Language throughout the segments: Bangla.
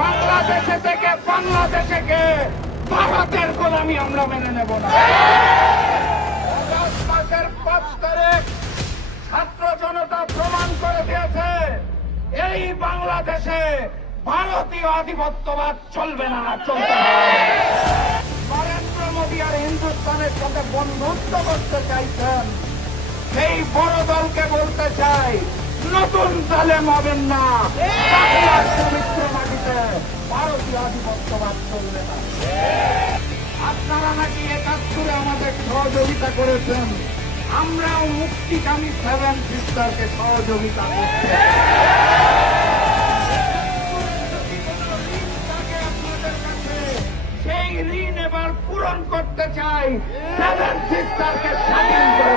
বাংলাদেশে থেকে বাংলাদেশে ভারতের গোলামি আমরা মেনে নেব না। আগস্ট মাসের 5 তারিখ ছাত্র জনতা প্রমাণ করে দিয়েছে এই বাংলাদেশে ভারতীয় আধিপত্যবাদ চলবে না, চলবে না। নরেন্দ্র মোদী আর হিন্দুস্তানের সাথে বন্ধুত্ব করতে চাইছেন, সেই বড় দলকে বলতে চাই নতুন জালেম হবেন না। বাংলার পবিত্র মাটিতে ভারতীয় আধিপত্যবাদ চলবে না। আপনারা নাকি 71-এ আমাদের সহযোগিতা করেছেন, আমরাও মুক্তিকামী 7 সিস্টারকে সহযোগিতা করতে। সেই ঋণ এবার পূরণ করতে চাই, 7 সিস্টারকে স্বাধীন করে।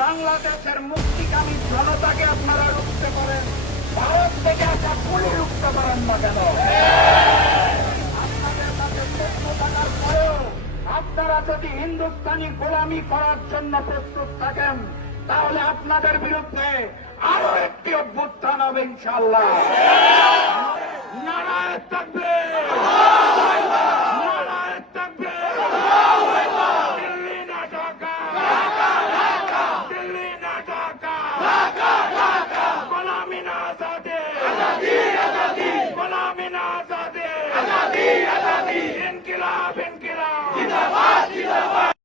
বাংলাদেশের মুক্তিকামী জনতাকে আপনারা রুখতে পারেন, ভারত থেকে আসা পুলি রুখতে পারেন না কেন? আপনাদের কাছে তথ্য থাকার পরেও আপনারা যদি হিন্দুস্তানি গোলামি করার জন্য প্রস্তুত থাকেন, তাহলে আপনাদের বিরুদ্ধে আরো একটি অভ্যুত্থান হবে ইনশাআল্লাহ। নারায়ে তাকবীর, নারায়ে তাকবীর। দিল্লি না ঢাকা, দিল্লি না ঢাকা, গোলামি না আজাদি, গোলামি না আজাদি, ইনকিলাব, ইনকিলাব।